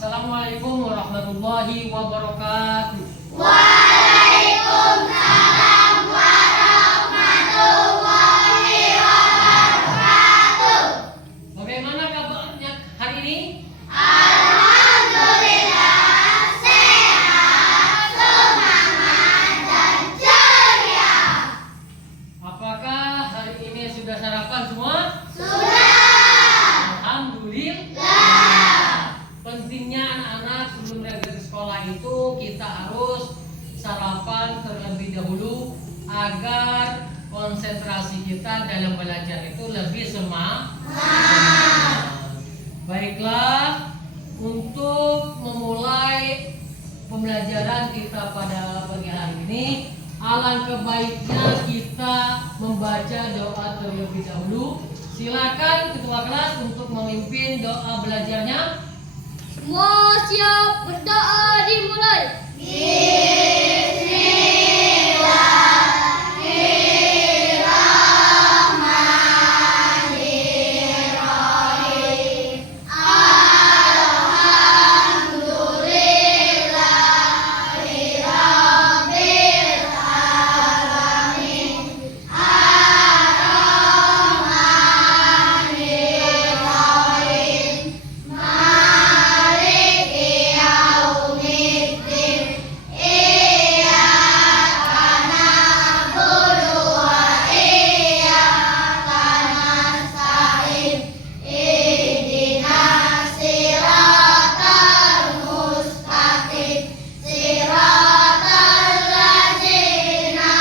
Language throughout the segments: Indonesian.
Assalamualaikum warahmatullahi wabarakatuh. Waalaikumsalam warahmatullahi wabarakatuh. Bagaimana kabarnya hari ini? Alhamdulillah sehat, semangat dan ceria. Apakah hari ini sudah sarapan semua? Sudah. Alhamdulillah. Pentingnya anak-anak sebelum berangkat ke sekolah itu kita harus sarapan terlebih dahulu agar konsentrasi kita dalam belajar itu lebih semangat. Baiklah, untuk memulai pembelajaran kita pada pagi hari ini, alangkah baiknya kita membaca doa terlebih dahulu. Silakan ketua kelas untuk memimpin doa belajarnya. Semua siap, berdoa dimulai. Bismillahirrahmanirrahim. Alhamdulillahirabbil alamin. Ar-Rahmanirrahim. Maliki yaumiddin. Iyyaka na'budu wa iyyaka nasta'in. Ihdinas siratal mustaqim. Siratal ladzina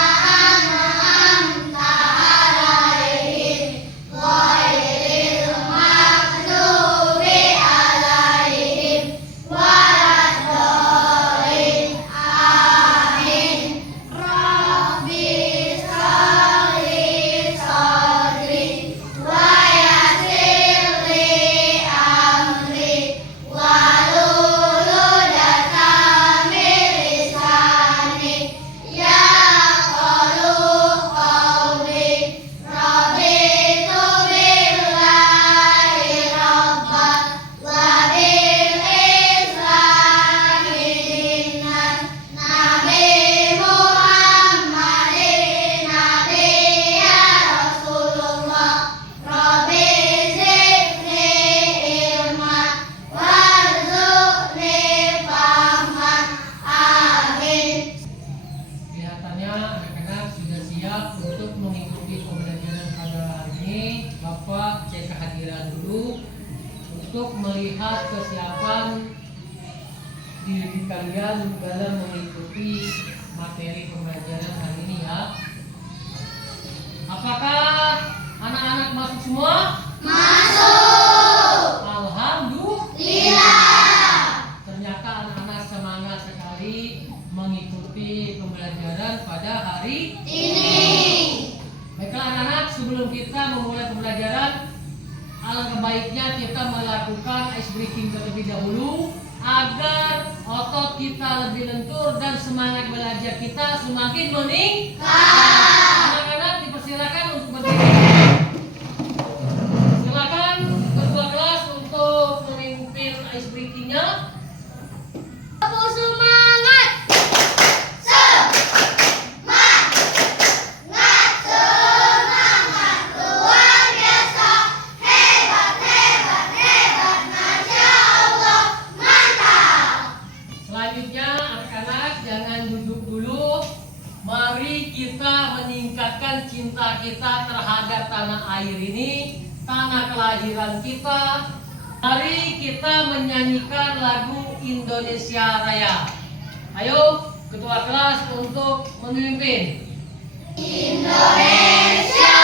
an'amta 'alaihim ghairil maghdubi 'alaihim waladdallin. Amin. Rabbi shrah li sadri wa yassir li amri wahlul 'uqdatam min lisani yafqahu qawli. Raditu billahi rabban wa bil islami dinan. Nabi Muhammadin nabiyya Rasulullah. Rabbi zidni ilman warzuqni fahman. Amin. Kelihatannya anak-anak sudah siap untuk mengikuti pembelajaran pada hari ini. Bapak cek kehadiran dulu untuk melihat kesiapan diri kalian dalam mengikuti materi pembelajaran hari ini ya. Apakah anak-anak masuk semua? Masuk. Alhamdulillah. Ternyata anak-anak semangat sekali mengikuti pembelajaran pada hari. Baiklah anak-anak, sebelum kita memulai pembelajaran, alangkah baiknya kita melakukan ice breaking terlebih dahulu agar otot kita lebih lentur dan semangat belajar kita semakin meningkat. Anak-anak dipersilakan untuk berdiri. Silakan ketua kelas untuk memimpin ice breakingnya. Aku semangat. Semangat luar biasa. Hebat, hebat, hebat. Masya Allah, mantap. Selanjutnya anak-anak jangan duduk dulu. Mari kita meningkatkan cinta kita terhadap tanah air ini, tanah kelahiran kita. Mari kita menyanyikan lagu Indonesia Raya. Ayo ketua kelas untuk memimpin. Indonesia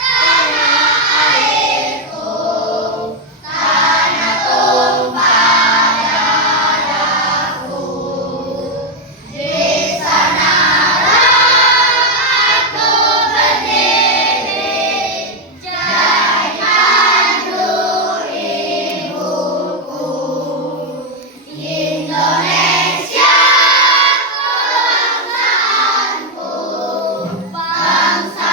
tanah airku, tanah tumpah darahku. Di sanalah aku berdiri, jadikan ibuku. Indonesia kebangsaanku, bangsa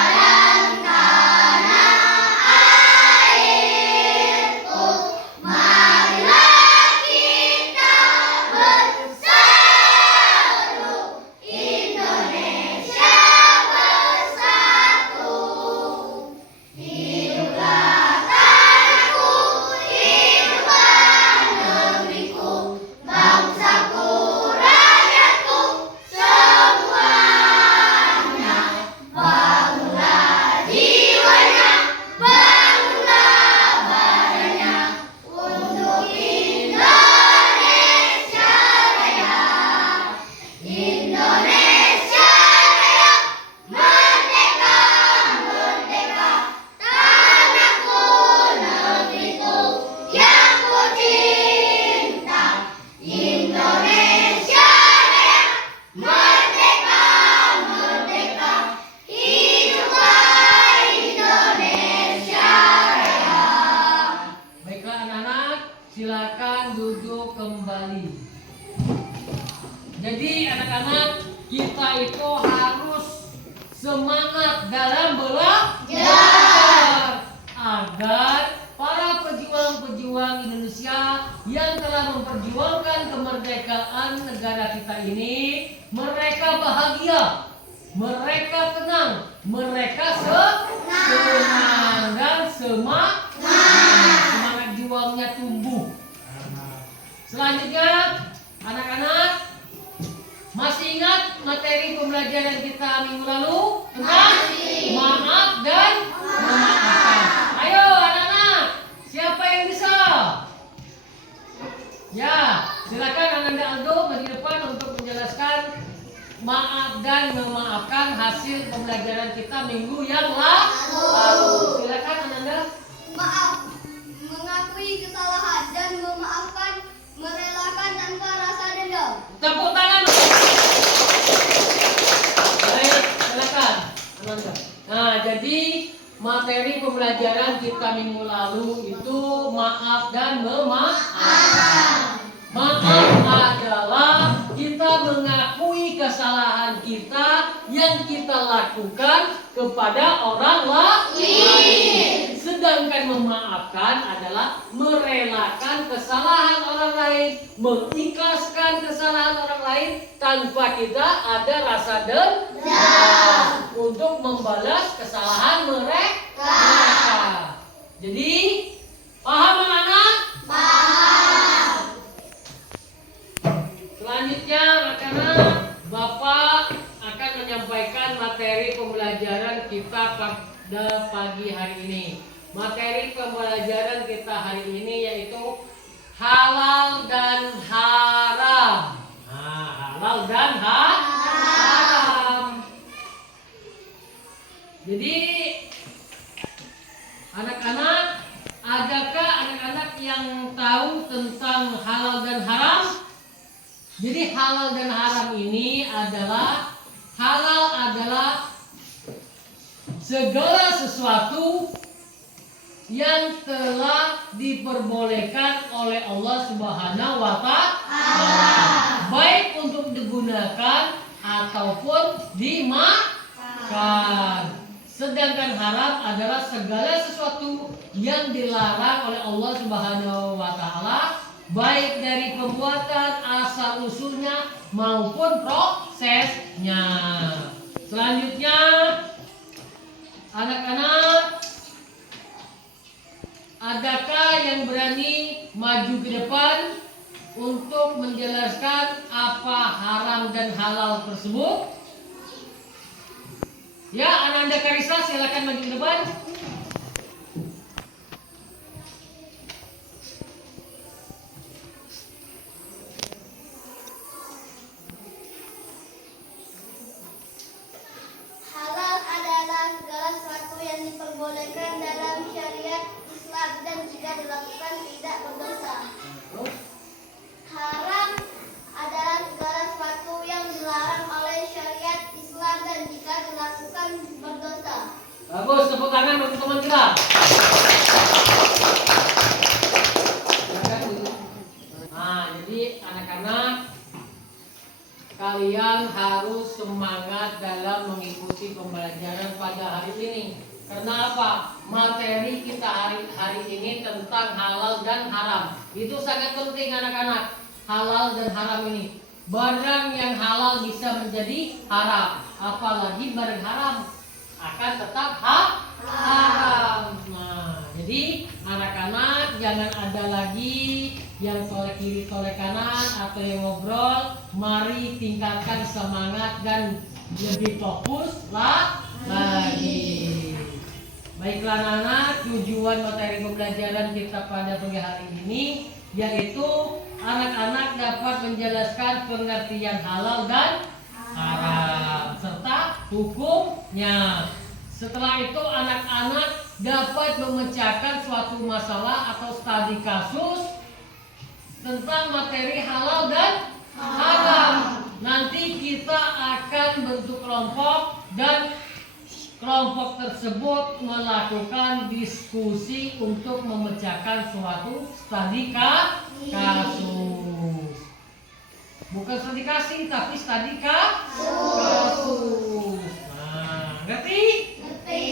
silakan duduk kembali. Jadi anak-anak, kita itu harus semangat dalam belajar agar para pejuang-pejuang Indonesia yang telah memperjuangkan kemerdekaan negara kita ini, mereka bahagia, mereka tenang, mereka senang dan semangat juangnya tumbuh. Selanjutnya, anak-anak masih ingat materi pembelajaran kita minggu lalu tentang maaf dan memaafkan. Ayo anak-anak, siapa yang bisa? Ya, silakan Ananda Aldo maju depan untuk menjelaskan maaf dan memaafkan hasil pembelajaran kita minggu yang lalu. Silakan Ananda. Maaf, mengakui kesalahan dan memaafkan, merelakan tanpa rasa dendam. Tepuk tangan. Baik, silakan Ananda. Nah, jadi materi pembelajaran kita minggu lalu itu maaf dan memaafkan. Maaf adalah kita mengakui kesalahan kita yang kita lakukan kepada orang lain. Sedangkan memaafkan adalah merelakan kesalahan orang lain, mengikhlaskan kesalahan orang lain tanpa kita ada rasa dendam untuk membalas kesalahan mereka. Jadi, paham anak-anak? Paham. Selanjutnya, anak-anak, Bapak akan menyampaikan materi pembelajaran kita pada pagi hari ini. Materi pembelajaran kita hari ini yaitu halal dan haram. Nah, halal dan haram. Jadi, anak-anak, adakah anak-anak yang tahu tentang halal dan haram? Jadi halal dan haram ini adalah segala sesuatu yang telah diperbolehkan oleh Allah Subhanahu wa Ta'ala, baik untuk digunakan ataupun dimakan. Sedangkan haram adalah segala sesuatu yang dilarang oleh Allah Subhanahu wa Ta'ala, baik dari pembuatan asal usulnya maupun prosesnya. Selanjutnya, anak-anak, adakah yang berani maju ke depan untuk menjelaskan apa haram dan halal tersebut? Ya, Ananda Karisa, silakan maju ke depan. Halal adalah segala sesuatu yang diperbolehkan dalam syariat Islam dan jika dilakukan tidak berdosa. Haram adalah segala sesuatu yang dilarang oleh syariat Islam dan jika dilakukan berdosa. Bagus, tepuk tangan untuk teman kita. Nah, jadi anak-anak, kalian harus semangat dalam mengikuti pembelajaran pada hari ini. Karena apa? Materi kita hari ini tentang halal dan haram. Itu sangat penting anak-anak. Halal dan haram ini. Barang yang halal bisa menjadi haram. Apalagi barang haram akan tetap haram. Nah, jadi anak-anak jangan ada lagi yang toleh kiri toleh kanan atau yang ngobrol. Mari tingkatkan semangat dan lebih fokus lagi. Baiklah anak-anak, tujuan materi pembelajaran kita pada pagi hari ini yaitu anak-anak dapat menjelaskan pengertian halal dan haram serta hukumnya. Setelah itu anak-anak dapat memecahkan suatu masalah atau studi kasus tentang materi halal dan haram. Nanti kita akan bentuk kelompok dan kelompok tersebut melakukan diskusi untuk memecahkan suatu studi kasus. Bukan studi kasih, tapi studi kasus. Nah, ngerti? Ngerti.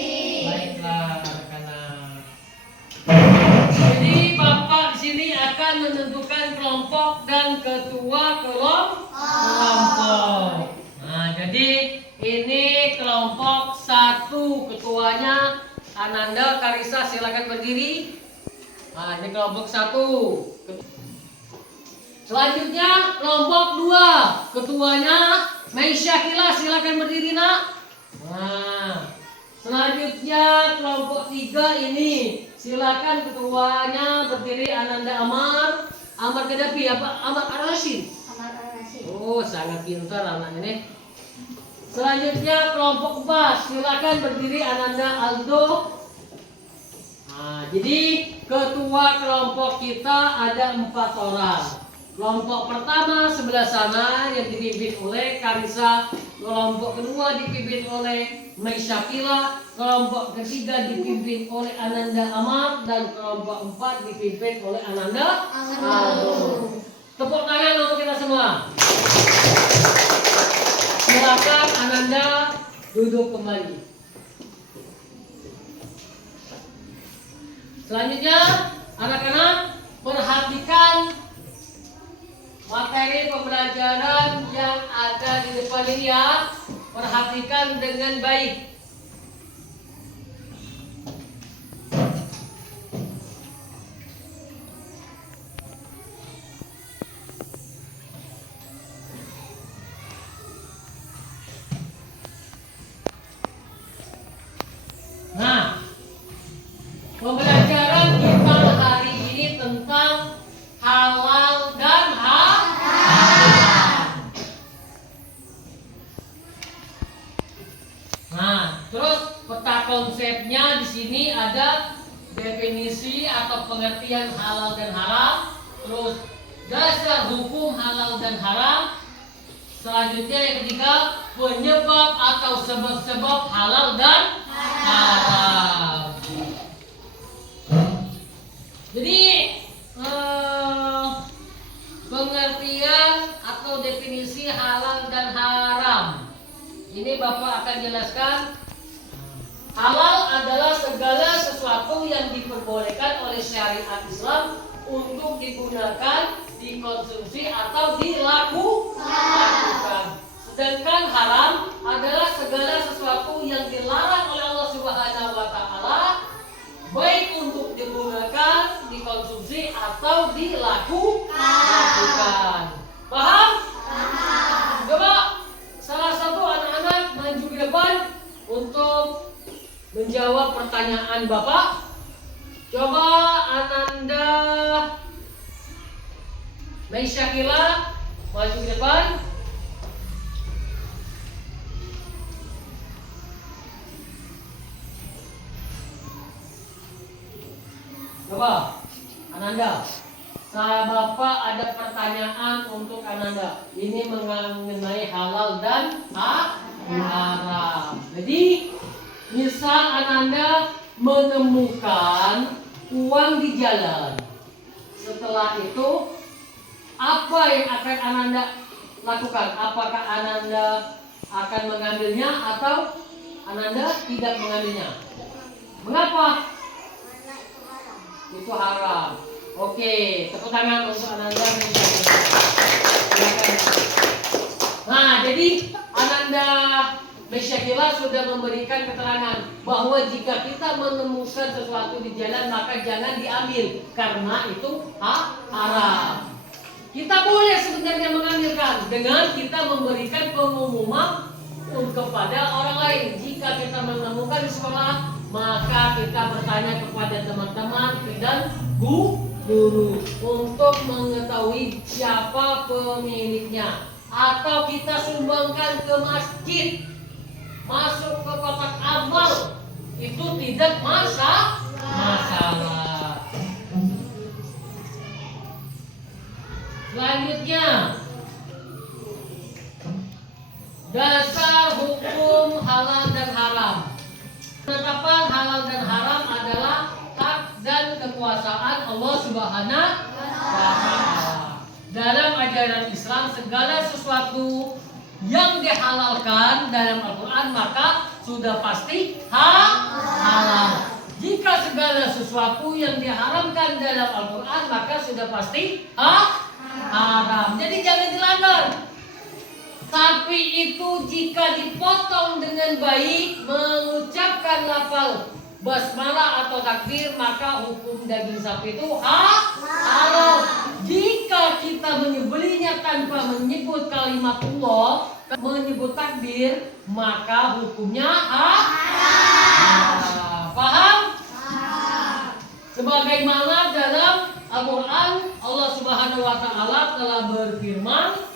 Baiklah, anak-anak. Jadi Bapak di sini akan menentukan kelompok dan ketua kelompok. Nah, jadi ini kelompok 1, ketuanya Ananda Karisa, silakan berdiri. Nah, ini kelompok 1. Selanjutnya kelompok 2, ketuanya Mei Syakila, silakan berdiri nak. Nah, selanjutnya kelompok 3 ini, silakan ketuanya berdiri Ananda Amar Gaddafi, Amar Ar-Rashid. Amar Ar-Rashid. Oh, sangat pintar anak ini. Selanjutnya kelompok 4, silakan berdiri Ananda Aldo. Nah, jadi ketua kelompok kita ada 4 orang. Kelompok pertama sebelah sana yang dipimpin oleh Karisa, kelompok kedua dipimpin oleh Mei Syakila, kelompok ketiga dipimpin oleh Ananda Amar, dan kelompok 4 dipimpin oleh Ananda Aldo. Tepuk tangan untuk kita semua. Silakan Ananda duduk kembali. Selanjutnya, anak-anak perhatikan materi pembelajaran yang ada di depan ini ya. Perhatikan dengan baik. Nah, pembelajaran kita hari ini tentang halal dan haram. Nah, terus peta konsepnya di sini ada definisi atau pengertian halal dan haram, terus dasar hukum halal dan haram. Selanjutnya yang ketiga, penyebab atau sebab-sebab halal dan haram. Jadi pengertian atau definisi halal dan haram ini Bapak akan jelaskan. Halal adalah segala sesuatu yang diperbolehkan oleh syariat Islam untuk digunakan, dikonsumsi atau dilakukan. Sedangkan haram adalah segala sesuatu yang dilarang oleh Allah Subhanahu wa taala, baik untuk digunakan, dikonsumsi atau dilakukan. Paham? Paham. Coba salah satu anak-anak maju ke depan untuk menjawab pertanyaan Bapak. Coba Ananda Mei Syakila maju ke depan. Coba Ananda, Bapak ada pertanyaan untuk Ananda. Ini mengenai halal dan haram. Jadi misal Ananda menemukan uang di jalan, setelah itu apa yang akan Ananda lakukan? Apakah Ananda akan mengambilnya atau Ananda tidak mengambilnya? Mengapa? Itu haram. Oke, tepuk tangan untuk Ananda. Nah, jadi Ananda Syakila sudah memberikan keterangan bahwa jika kita menemukan sesuatu di jalan maka jangan diambil karena itu haram. Kita boleh sebenarnya mengambilkan dengan kita memberikan pengumuman kepada orang lain. Jika kita menemukan di sekolah, maka kita bertanya kepada teman-teman dan guru untuk mengetahui siapa pemiliknya, atau kita sumbangkan ke masjid, masuk ke kotak amal, itu tidak masalah. Selanjutnya, dasar hukum halal dan haram. Penetapan halal dan haram adalah hak dan kekuasaan Allah Subhanahu wa Ta'ala. Dalam ajaran Islam, segala sesuatu yang dihalalkan dalam Al-Quran maka sudah pasti halal. Jika segala sesuatu yang diharamkan dalam Al-Quran maka sudah pasti haram. Jadi jangan dilanggar. Sapi itu jika dipotong dengan baik, mengucapkan lafal basmalah atau takbir, maka hukum daging sapi itu halal. Jika kita menyembelihnya tanpa menyebut kalimatullah, menyebut takbir, maka hukumnya haram. Paham? Sebagaimana dalam Al-Quran Allah Subhanahu wa Ta'ala telah berfirman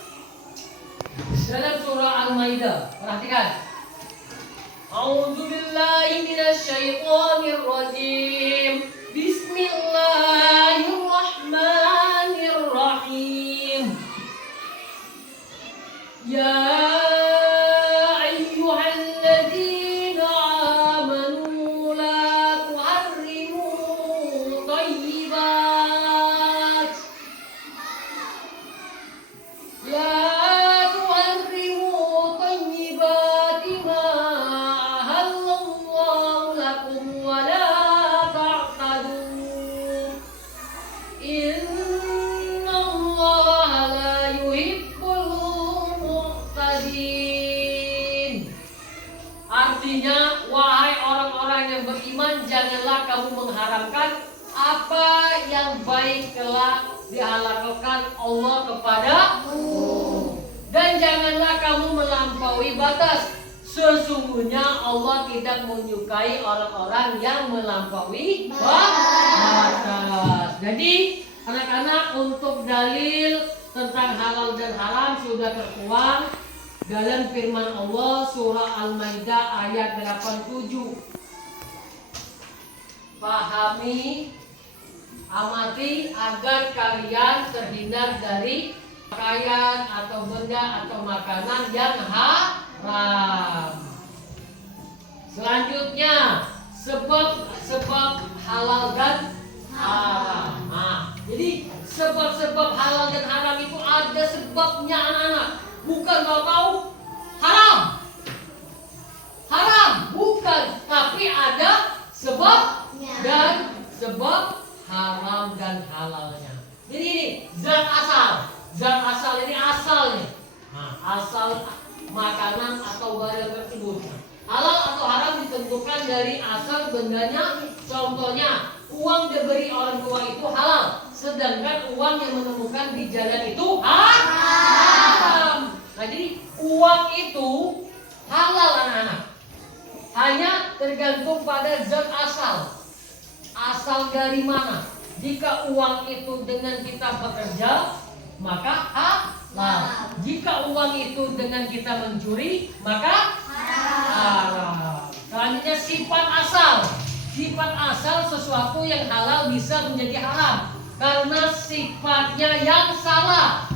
dalam surah Al-Maidah. Perhatikan. A'udzu billahi minasyaitonir rajim. Bismillahirrahmanirrahim. Ya ayyuhalladzina amanu la tuharrimu thayyibat. La Artinya, wahai orang-orang yang beriman, janganlah kamu mengharamkan apa yang baik telah dihalalkan Allah kepadamu. Dan janganlah kamu melampaui batas. Sesungguhnya Allah tidak menyukai orang-orang yang melampaui batas. Jadi, anak-anak, untuk dalil tentang halal dan haram sudah tertuang dalam firman Allah surah Al-Maidah ayat 87. Pahami, amati agar kalian terhindar dari pakaian atau benda atau makanan yang haram. Selanjutnya, sebab halal dan haram. Nah, jadi sebab-sebab halal dan haram itu ada sebabnya, anak-anak. Bukan tahu haram, bukan, tapi ada sebabnya dan sebab haram dan halalnya. Jadi ini zat asal ini asalnya. Nah, asal makanan atau barang tersebut. Halal atau haram ditentukan dari asal bendanya. Contohnya, uang diberi orang tua itu halal, sedangkan uang yang menemukan di jalan itu haram. Nah, jadi uang itu halal, anak-anak. Hanya tergantung pada zat asal. Asal dari mana? Jika uang itu dengan kita bekerja, maka halal. Jika uang itu dengan kita mencuri, maka haram. Selanjutnya sifat asal. Sifat asal sesuatu yang halal bisa menjadi haram karena sifatnya yang salah.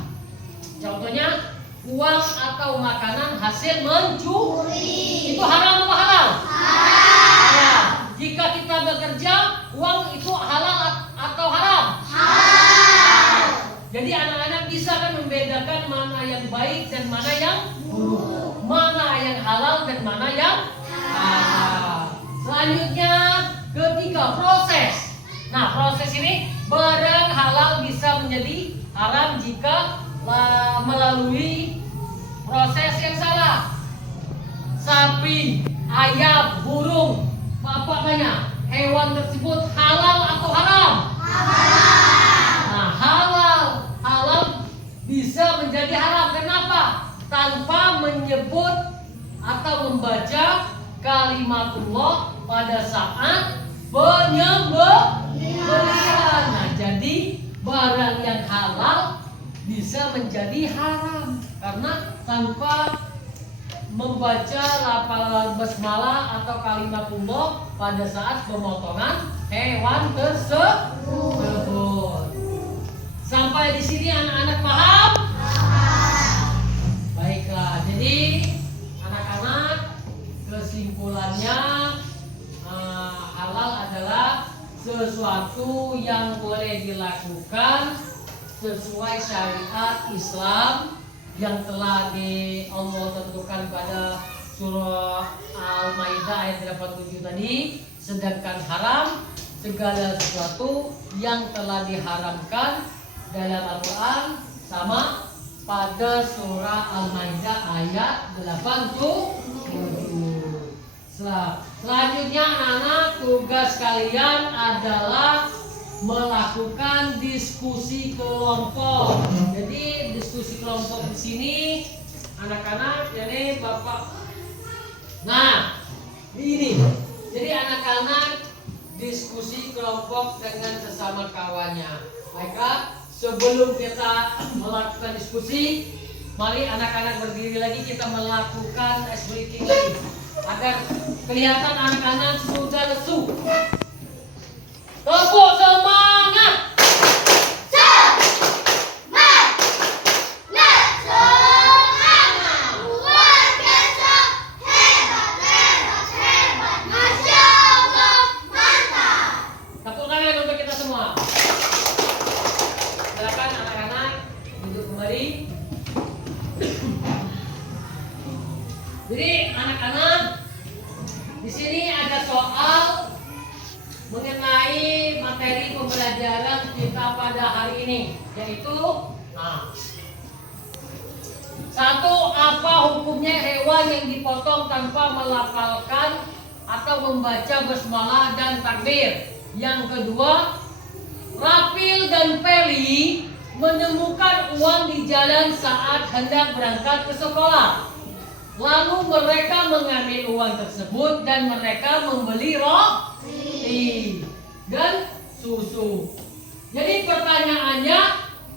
Contohnya, uang atau makanan hasil mencuri. Itu haram atau halal? Haram. Jika kita bekerja, uang itu halal atau haram? Halal. Jadi anak-anak bisa kan membedakan mana yang baik dan mana yang buruk, mana yang halal dan mana yang haram. Selanjutnya, ketiga, proses. Nah, proses ini barang halal bisa menjadi haram jika melalui proses yang salah. Sapi, ayam, burung, apa namanya, hewan tersebut halal atau haram? Halal. Nah, halal bisa menjadi haram. Kenapa? Tanpa menyebut atau membaca kalimatullah pada saat penyembelihan. Nah, jadi barang yang halal bisa menjadi haram karena tanpa membaca lafal basmalah atau kalimatullah pada saat pemotongan hewan tersebut. Sampai di sini anak-anak paham? Baiklah, jadi anak-anak, kesimpulannya sesuatu yang boleh dilakukan sesuai syariat Islam yang telah Allah tentukan pada surah Al-Maidah ayat 87 tadi. Sedangkan haram segala sesuatu yang telah diharamkan dalam Al-Quran sama pada surah Al-Maidah ayat 87. Selanjutnya anak-anak, tugas kalian adalah melakukan diskusi kelompok. Jadi diskusi kelompok di sini anak-anak, ini Bapak. Nah, ini. Jadi anak-anak diskusi kelompok dengan sesama kawannya. Baiklah, sebelum kita melakukan diskusi, mari anak-anak berdiri lagi, kita melakukan ice breathing lagi agar kelihatan anak-anak sudah lesu. Tepuk semangat. Tepuk tangan untuk kita semua. Silakan anak-anak duduk kembali. Jadi anak-anak, di sini ada soal mengenai materi pembelajaran kita pada hari ini, yaitu satu, apa hukumnya hewan yang dipotong tanpa melafalkan atau membaca basmalah dan takbir. Yang kedua, Rapil dan Peli menemukan uang di jalan saat hendak berangkat ke sekolah. Lalu mereka mengambil uang tersebut dan mereka membeli roti dan susu. Jadi pertanyaannya,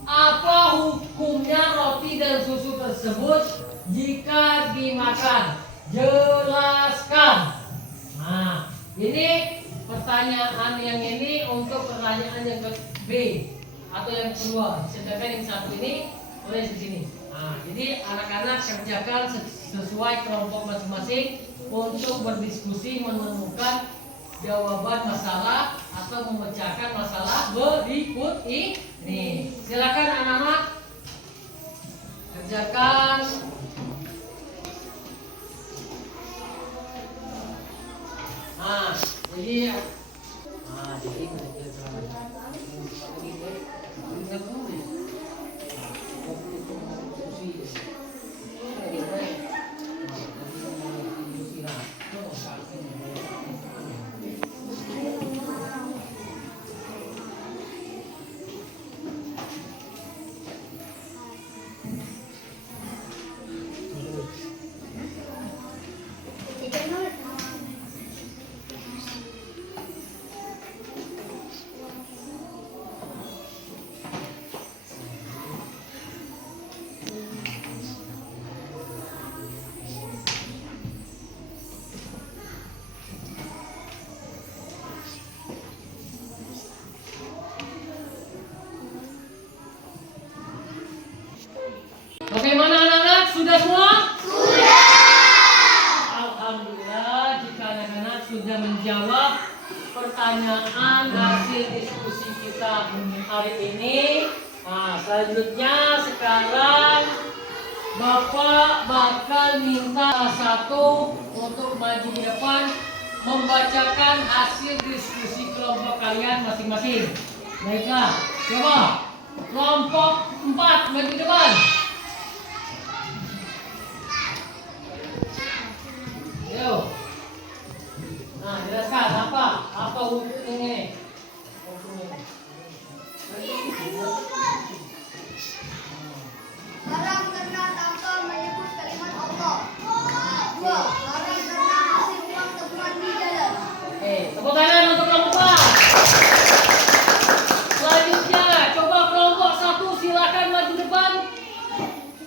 apa hukumnya roti dan susu tersebut jika dimakan? Jelaskan. Nah, ini pertanyaan yang ini untuk pertanyaan yang B atau yang kedua. Sedangkan yang satu ini tulis di sini. Nah, jadi anak-anak kerjakan sesuai kelompok masing-masing untuk berdiskusi menemukan jawaban masalah atau memecahkan masalah berikut ini. Silakan anak-anak kerjakan. Nah, jadi bagaimana anak-anak? Sudah semua? Sudah. Alhamdulillah, jika anak-anak sudah menjawab pertanyaan hasil diskusi kita hari ini. Nah, selanjutnya sekarang Bapak bakal minta satu untuk maju di depan membacakan hasil diskusi kelompok kalian masing-masing. Baiklah, coba kelompok 4 maju di depan. Ayo. Nah, jelaskan apa hukum ini? Haram karena tanpa menyebut kalimat Allah. Dua, haram karena hasil uang temuan di jalan. Oke, tepuk tangan untuk kelompok 4. Selanjutnya, coba kelompok 1 silakan maju depan.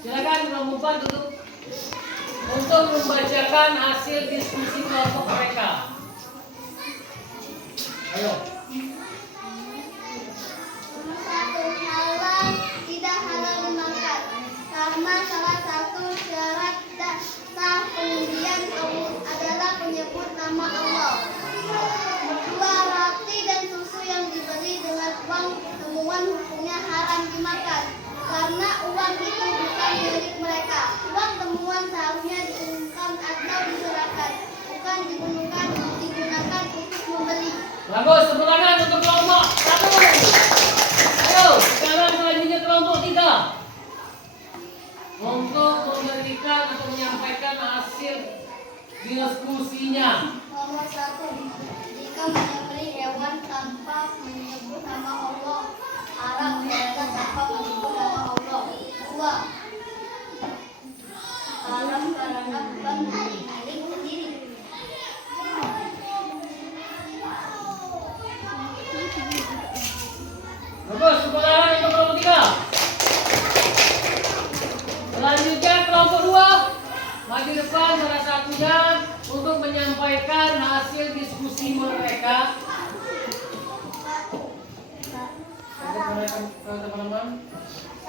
Silakan kelompok 4 duduk untuk membacakan hasil diskusi kelompok mereka. Ayo. Satu, halal tidak halal dimakan karena salah satu syarat sah pengundian adalah menyebut nama Allah. Dua, roti dan susu uang hukumnya haram dimakan karena uang itu bukan milik mereka. Uang temuan seharusnya diumumkan atau diserahkan, bukan digunakan untuk membeli. Bagus, tepuk tangan untuk kelompok 1. Ayo, sekarang selanjutnya kelompok 3. Untuk memberikan atau menyampaikan hasil diskusinya. Nomor 1. Jika menyembelih hewan tanpa menyebut nama Allah, haram mereka tanpa menyebut nama Allah. 2. Haram karena bukan milik sendiri. Bagus, tepuk tangan untuk kelompok 3. Selanjutnya kelompok 2. Maju depan salah satunya untuk menyampaikan hasil diskusi mereka. Teman-teman. 1.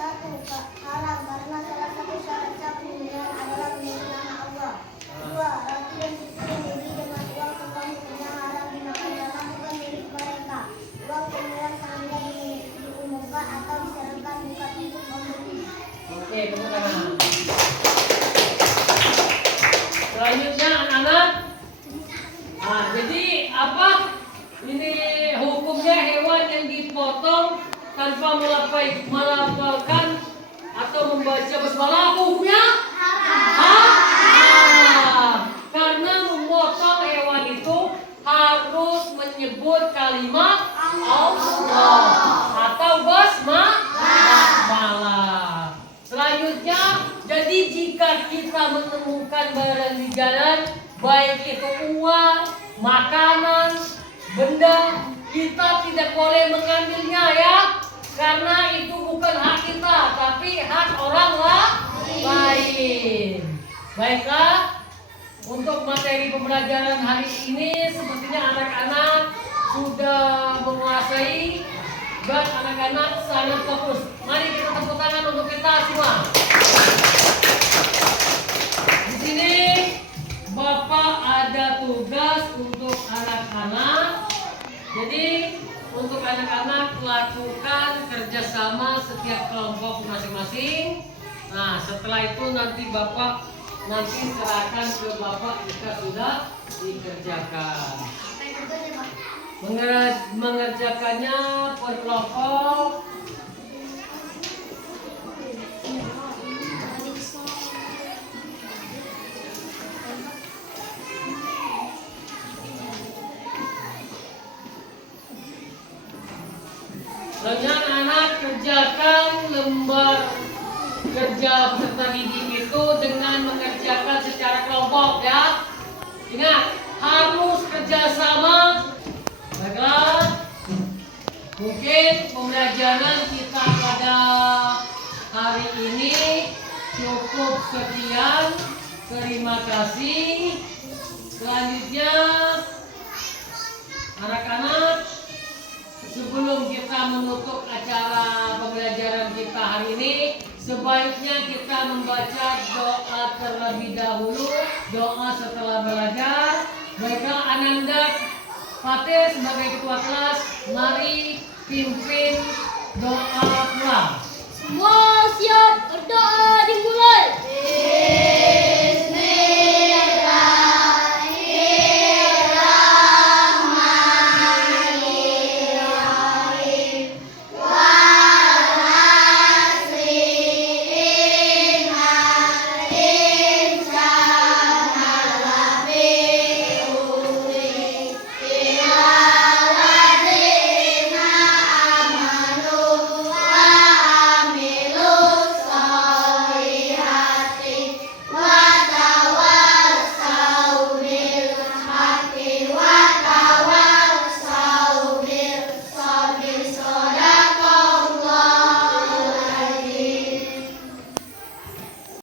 Haram karena salah satu syarat penyembelihan adalah menyebut nama Allah. 2. Roti dan susu yang dibeli dengan uang temuan hukumnya haram dimakan karena bukan milik mereka. Uang temuan seharusnya diumumkan atau diserahkan, bukan untuk membeli. Oke, tepuk tangan. Selanjutnya anak-anak. Nah, jadi apa? Ini hukumnya hewan yang dipotong tanpa melafalkan atau membaca basmalah, apa hukumnya? Haram. Karena memotong hewan itu harus menyebut kalimat Allah atau basmalah. Selanjutnya, jadi jika kita menemukan barang di jalan, baik itu uang, makanan, benda, kita tidak boleh mengambilnya ya, karena itu bukan hak kita, tapi hak orang lain. Baiklah, untuk materi pembelajaran hari ini sepertinya anak-anak sudah menguasai dan anak-anak sangat fokus. Mari kita tepuk tangan untuk kita semua. Di sini Bapak ada tugas untuk anak-anak. Jadi untuk anak-anak lakukan kerjasama setiap kelompok masing-masing. Nah, setelah itu nanti Bapak serahkan ke Bapak jika sudah dikerjakan. Mengerjakannya per kelompok. Selanjutnya anak-anak kerjakan lembar kerja peserta didik itu dengan mengerjakan secara kelompok ya. Ingat, harus kerjasama. Baiklah, mungkin pembelajaran kita pada hari ini cukup sekian. Terima kasih. Selanjutnya, anak-anak, sebelum kita menutup acara pembelajaran kita hari ini, sebaiknya kita membaca doa terlebih dahulu, doa setelah belajar. Baiklah, Ananda Fatih sebagai ketua kelas, mari pimpin doa pulang.